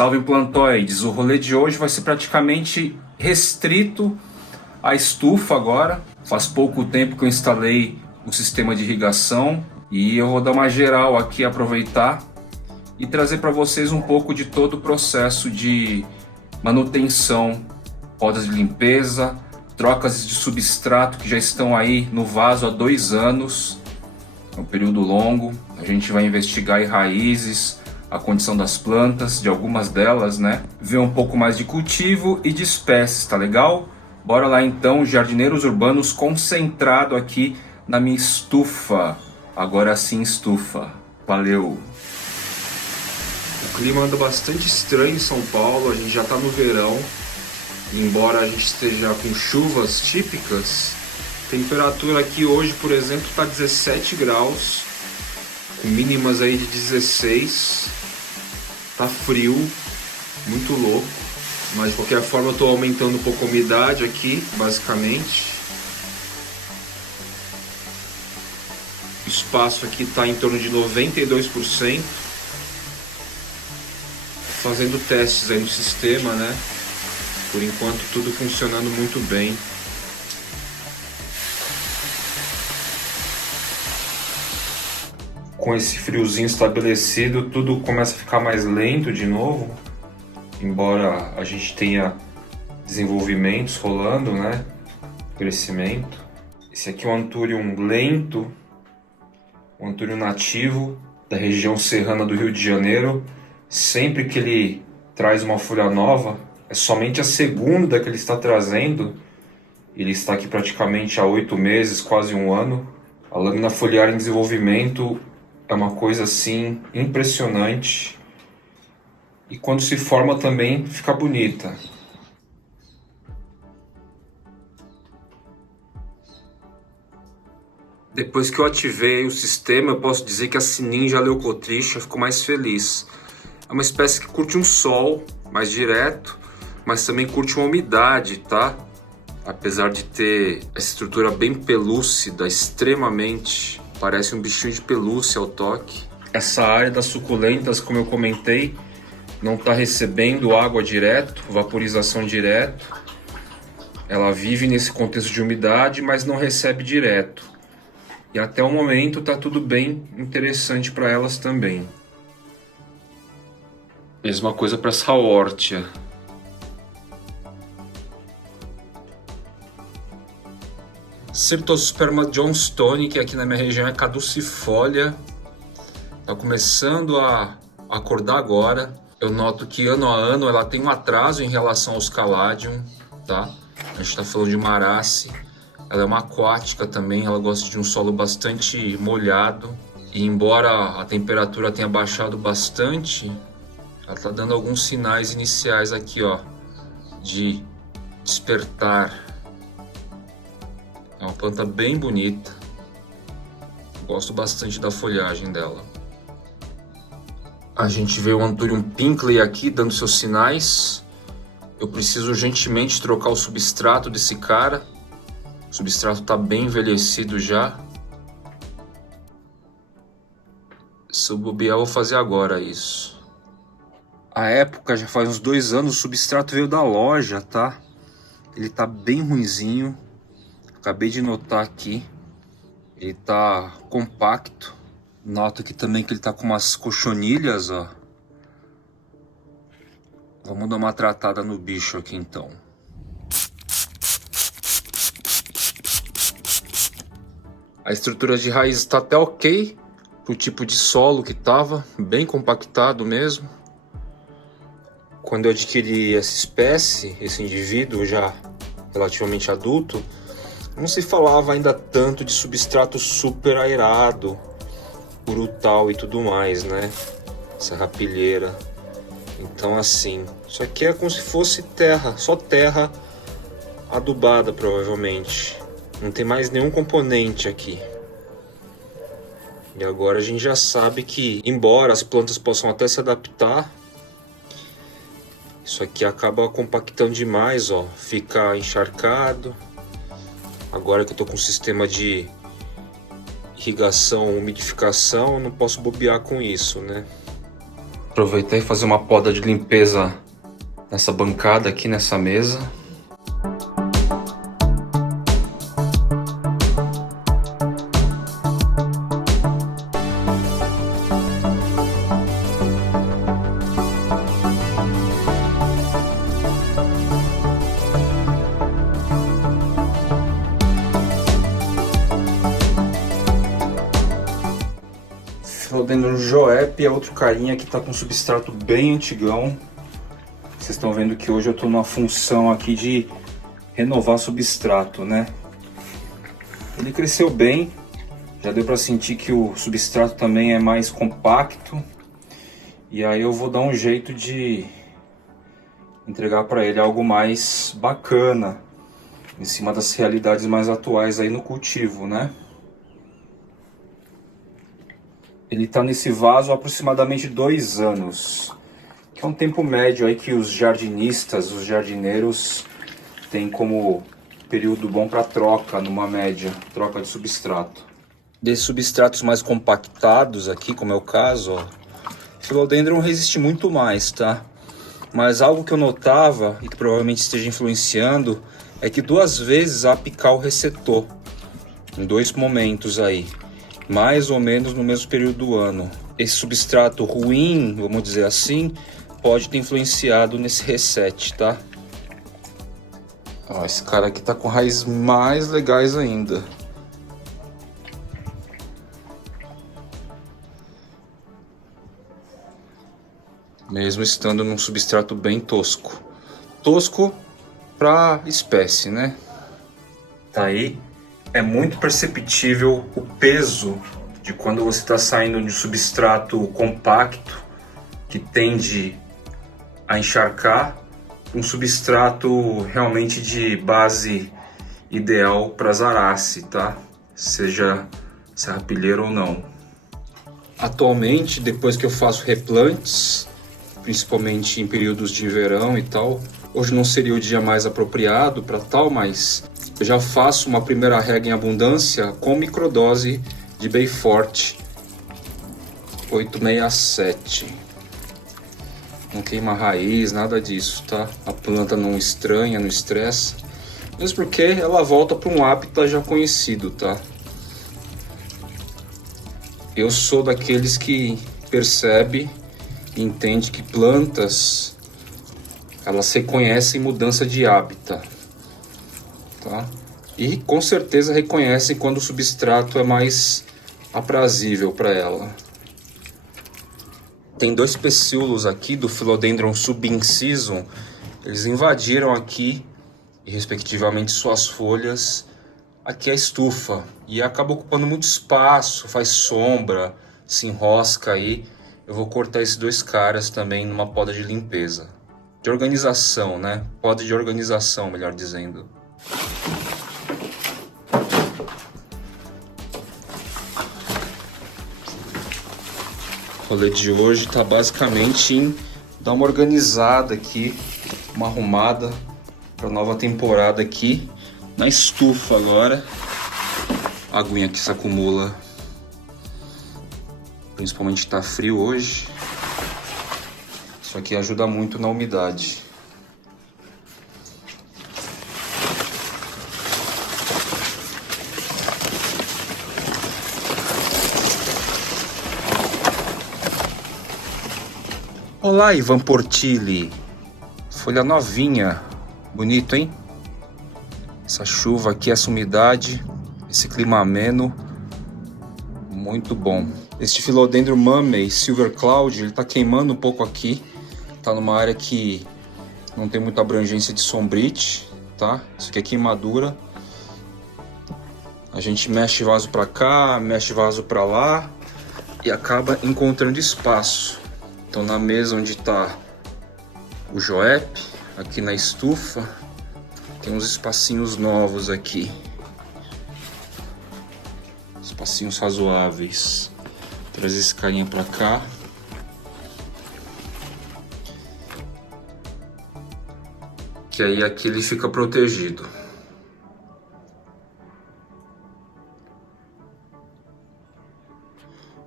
Salve plantoides! O rolê de hoje vai ser praticamente restrito à estufa agora. Faz pouco tempo que eu instalei o sistema de irrigação e eu vou dar uma geral aqui, aproveitar e trazer para vocês um pouco de todo o processo de manutenção, rodas de limpeza, trocas de substrato que já estão aí no vaso há 2 anos, é um período longo. A gente vai investigar aí raízes, a condição das plantas, de algumas delas, né? Ver um pouco mais de cultivo e de espécies, tá legal? Bora lá então, jardineiros urbanos concentrado aqui na minha estufa. Agora sim, estufa. Valeu! O clima anda bastante estranho em São Paulo, a gente já tá no verão. Embora a gente esteja com chuvas típicas, a temperatura aqui hoje, por exemplo, tá 17 graus, com mínimas aí de 16. Tá frio, muito louco, mas de qualquer forma eu tô aumentando um pouco a umidade aqui, basicamente. O espaço aqui tá em torno de 92%. Fazendo testes aí no sistema, né? Por enquanto tudo funcionando muito bem. Com esse friozinho estabelecido, tudo começa a ficar mais lento de novo. Embora a gente tenha desenvolvimentos rolando, né? Crescimento. Esse aqui é um Anthurium lento, um Anthurium nativo da região serrana do Rio de Janeiro. Sempre que ele traz uma folha nova, é somente a segunda que ele está trazendo. Ele está aqui praticamente há 8 meses, quase 1 ano. A lâmina foliar em desenvolvimento é uma coisa assim impressionante. E quando se forma também fica bonita. Depois que eu ativei o sistema, eu posso dizer que a Sininja leucotrisha ficou mais feliz. É uma espécie que curte um sol mais direto, mas também curte uma umidade, tá? Apesar de ter essa estrutura bem pelúcida, extremamente, parece um bichinho de pelúcia ao toque. Essa área das suculentas, como eu comentei, não está recebendo água direto, vaporização direto. Ela vive nesse contexto de umidade, mas não recebe direto. E até o momento está tudo bem interessante para elas também. Mesma coisa para essa hórtia. Certosperma johnstone, que aqui na minha região é caducifólia, está começando a acordar agora. Eu noto que ano a ano ela tem um atraso em relação aos caladium, tá? A gente está falando de Marace. Ela é uma aquática também, ela gosta de um solo bastante molhado. E embora a temperatura tenha baixado bastante, ela está dando alguns sinais iniciais aqui, ó, de despertar. É uma planta bem bonita. Gosto bastante da folhagem dela. A gente vê o Anthurium Pinkley aqui dando seus sinais. Eu preciso urgentemente trocar o substrato desse cara. O substrato está bem envelhecido já. Se eu bobear, eu vou fazer agora isso. A época já faz uns 2 anos, o substrato veio da loja, tá? Ele tá bem ruinzinho. Acabei de notar aqui. Ele tá compacto. Noto aqui também que ele tá com umas cochonilhas, ó. Vamos dar uma tratada no bicho aqui então. A estrutura de raiz está até ok pro tipo de solo que tava, bem compactado mesmo. Quando eu adquiri essa espécie, esse indivíduo já relativamente adulto, não se falava ainda tanto de substrato super aerado, brutal e tudo mais, né? Essa rapilheira. Então assim, isso aqui é como se fosse terra, só terra adubada provavelmente. Não tem mais nenhum componente aqui. E agora a gente já sabe que, embora as plantas possam até se adaptar, isso aqui acaba compactando demais, ó. Fica encharcado. Agora que eu tô com um sistema de irrigação, umidificação, eu não posso bobear com isso, né? Aproveitar e fazer uma poda de limpeza nessa bancada aqui, nessa mesa. Philodendron Joep é outro carinha que está com substrato bem antigão. Vocês estão vendo que hoje eu estou numa função aqui de renovar substrato, né? Ele cresceu bem, já deu para sentir que o substrato também é mais compacto. E aí eu vou dar um jeito de entregar para ele algo mais bacana, em cima das realidades mais atuais aí no cultivo, né? Ele está nesse vaso há aproximadamente 2 anos, que é um tempo médio aí que os jardinistas, os jardineiros têm como período bom para troca, numa média, troca de substrato. Desses substratos mais compactados aqui, como é o caso, ó, o Philodendron resiste muito mais, tá? Mas algo que eu notava, e que provavelmente esteja influenciando, é que 2 vezes a apical ressetou, em 2 momentos aí, mais ou menos no mesmo período do ano. Esse substrato ruim, vamos dizer assim, pode ter influenciado nesse reset, tá? Ó, esse cara aqui tá com raízes mais legais ainda. Mesmo estando num substrato bem tosco. Tosco para espécie, né? Tá aí. É muito perceptível o peso de quando você está saindo de um substrato compacto que tende a encharcar, um substrato realmente de base ideal para Zarace, tá? Seja serrapilheiro ou não. Atualmente, depois que eu faço replantes, principalmente em períodos de verão e tal, hoje não seria o dia mais apropriado para tal, mas eu já faço uma primeira rega em abundância com microdose de Bayfort 867. Não queima raiz, nada disso, tá? A planta não estranha, não estressa. Mesmo porque ela volta para um hábitat já conhecido, tá? Eu sou daqueles que percebe e entende que plantas, elas reconhecem mudança de hábitat. Tá? E com certeza reconhecem quando o substrato é mais aprazível para ela. Tem 2 pecíolos aqui do Philodendron subinciso. Eles invadiram aqui, e respectivamente suas folhas, aqui a estufa. E acaba ocupando muito espaço, faz sombra, se enrosca aí. Eu vou cortar esses 2 caras também numa poda de limpeza. De organização, né? Poda de organização, melhor dizendo. O rolê de hoje tá basicamente em dar uma organizada aqui, uma arrumada para nova temporada aqui na estufa agora. A aguinha que se acumula, principalmente tá frio hoje. Isso aqui ajuda muito na umidade. Olá, Ivan Portilli. Folha novinha. Bonito, hein? Essa chuva aqui, essa umidade, esse clima ameno. Muito bom. Este Philodendron Mummy Silver Cloud, ele tá queimando um pouco aqui. Tá numa área que não tem muita abrangência de sombrite, tá? Isso aqui é queimadura. A gente mexe vaso para cá, mexe vaso para lá e acaba encontrando espaço. Então na mesa onde está o Joep, aqui na estufa, tem uns espacinhos novos aqui. Espacinhos razoáveis. Trazer esse carinha para cá. Que aí aqui ele fica protegido.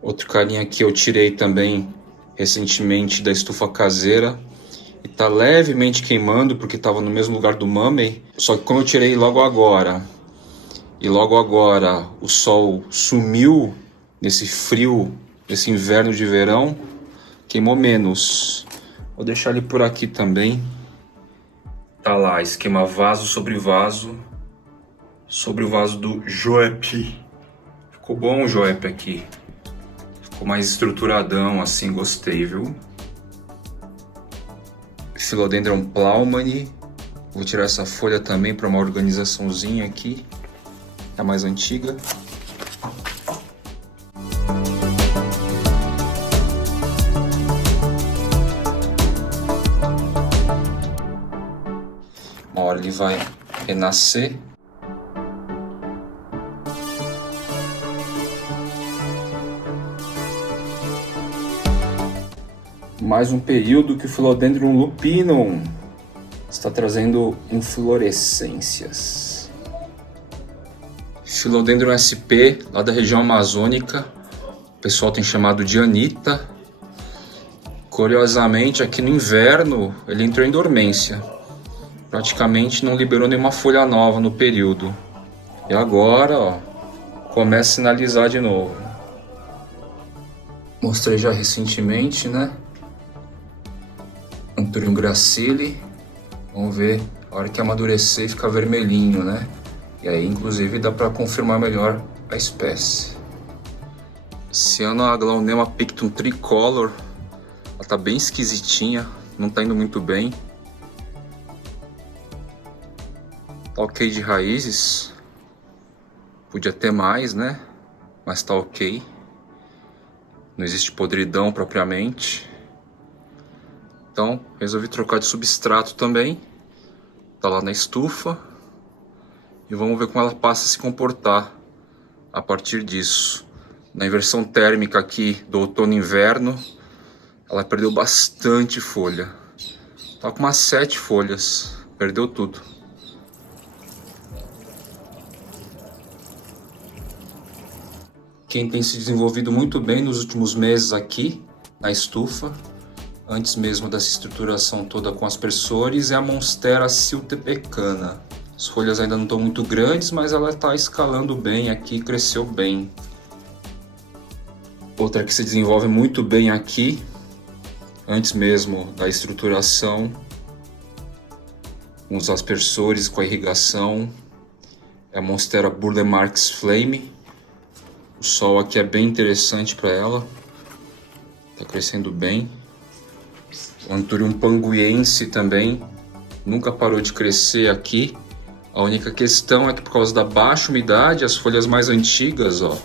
Outro carinha que eu tirei também recentemente da estufa caseira e tá levemente queimando porque estava no mesmo lugar do Mummy. Só que como eu tirei logo agora e logo agora o sol sumiu nesse frio, nesse inverno de verão, queimou menos. Vou deixar ele por aqui também. Tá lá, esquema vaso sobre o vaso do Joep. Ficou bom o Joep aqui. Ficou mais estruturadão assim, gostei, viu? Philodendron Plaumani. Vou tirar essa folha também para uma organizaçãozinha aqui. É a mais antiga. Uma hora ele vai renascer. Mais um período que o Philodendron lupinum está trazendo inflorescências. Philodendron SP, lá da região amazônica, o pessoal tem chamado de Anitta. Curiosamente, aqui no inverno ele entrou em dormência. Praticamente não liberou nenhuma folha nova no período. E agora, ó, começa a sinalizar de novo. Mostrei já recentemente, né? Anthurium gracile. Vamos ver a hora que amadurecer e ficar vermelhinho, né? E aí, inclusive, dá para confirmar melhor a espécie. Esse ano a Glaonema pictum tricolor, ela tá bem esquisitinha, não tá indo muito bem. Tá ok de raízes, podia ter mais, né? Mas tá ok. Não existe podridão propriamente. Então, resolvi trocar de substrato também. Tá lá na estufa. E vamos ver como ela passa a se comportar a partir disso. Na inversão térmica aqui do outono e inverno, ela perdeu bastante folha. Tá com umas 7 folhas. Perdeu tudo. Quem tem se desenvolvido muito bem nos últimos meses aqui na estufa, antes mesmo dessa estruturação toda com aspersores, é a Monstera siltepecana. As folhas ainda não estão muito grandes, mas ela está escalando bem aqui, cresceu bem. Outra que se desenvolve muito bem aqui, antes mesmo da estruturação, com os aspersores, com a irrigação, é a Monstera Burlemarx Flame. O sol aqui é bem interessante para ela, está crescendo bem. O Anthurium panguiense também nunca parou de crescer aqui. A única questão é que por causa da baixa umidade, as folhas mais antigas, ó,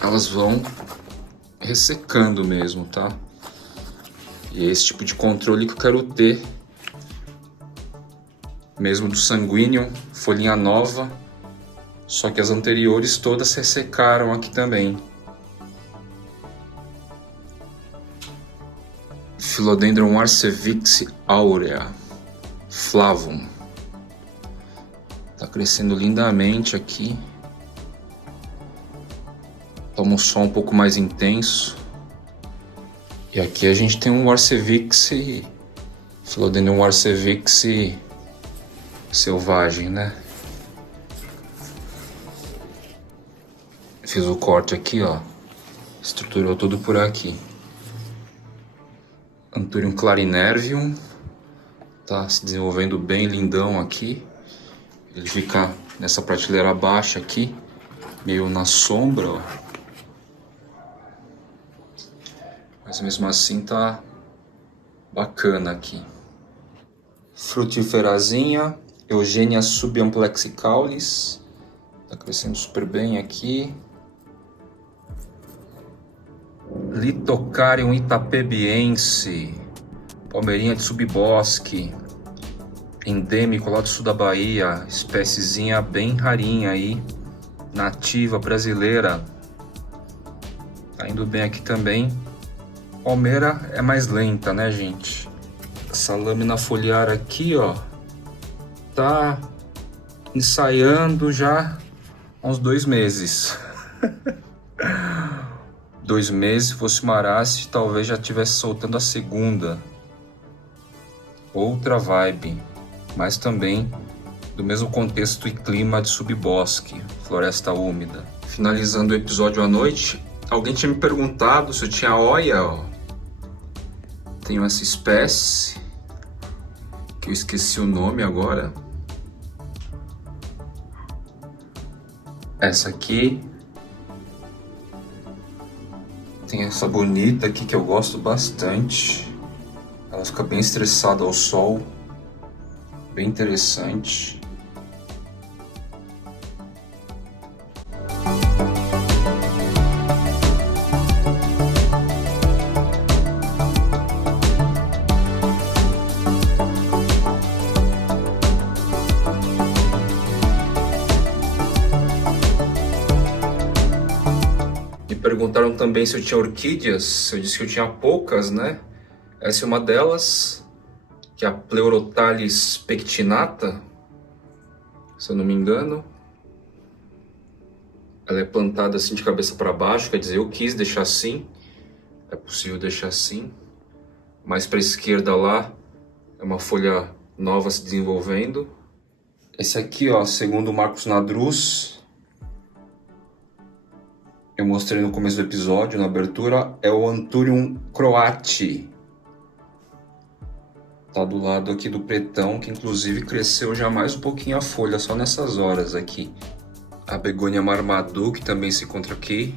elas vão ressecando mesmo, tá? E é esse tipo de controle que eu quero ter. Mesmo do Sanguinium, folhinha nova, só que as anteriores todas ressecaram aqui também. Philodendron Arcevix aurea flavum. Tá crescendo lindamente aqui. Toma um sol um pouco mais intenso. E aqui a gente tem um Arcevix, Philodendron Arcevix selvagem, né? Fiz o corte aqui, ó. Estruturou tudo por aqui. Anthurium clarinervium. Tá se desenvolvendo bem lindão aqui. Ele fica nessa prateleira baixa aqui, meio na sombra, ó. Mas mesmo assim tá bacana aqui. Frutiferazinha, Eugenia subamplexicalis. Tá crescendo super bem aqui. Litocarium itapebiense, palmeirinha de subbosque, endêmico lá do sul da Bahia, espéciezinha bem rarinha aí, nativa brasileira. Tá indo bem aqui também. Palmeira é mais lenta, né, gente? Essa lâmina foliar aqui, ó, tá ensaiando já há uns 2 meses. 2 meses, se fosse uma Arace, talvez já estivesse soltando a segunda. Outra vibe, mas também do mesmo contexto e clima de subbosque, floresta úmida. Finalizando o episódio à noite, alguém tinha me perguntado se eu tinha oia, ó. Tenho essa espécie, que eu esqueci o nome agora. Essa aqui. Tem essa bonita aqui que eu gosto bastante. Ela fica bem estressada ao sol. Bem interessante. Me perguntaram também se eu tinha orquídeas. Eu disse que eu tinha poucas, né? Essa é uma delas, que é a Pleurothales pectinata, se eu não me engano. Ela é plantada assim de cabeça para baixo, quer dizer, eu quis deixar assim. É possível deixar assim. Mais para a esquerda lá, é uma folha nova se desenvolvendo. Esse aqui, ó, segundo o Marcos Nadruz, eu mostrei no começo do episódio, na abertura, é o Anthurium croati. Tá do lado aqui do pretão, que inclusive cresceu já mais um pouquinho a folha, só nessas horas aqui. A Begônia Marmadou, que também se encontra aqui.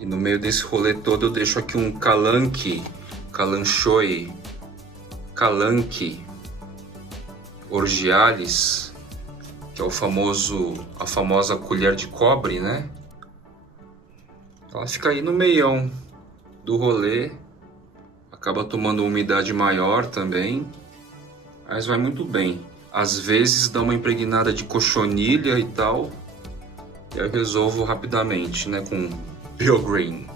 E no meio desse rolê todo eu deixo aqui um Calanque, Calanchoe, Calanque Orgialis, que é a famosa colher de cobre, né? Ela fica aí no meião do rolê. Acaba tomando uma umidade maior também, mas vai muito bem. Às vezes dá uma impregnada de cochonilha e tal, e eu resolvo rapidamente, né, com Biogreen.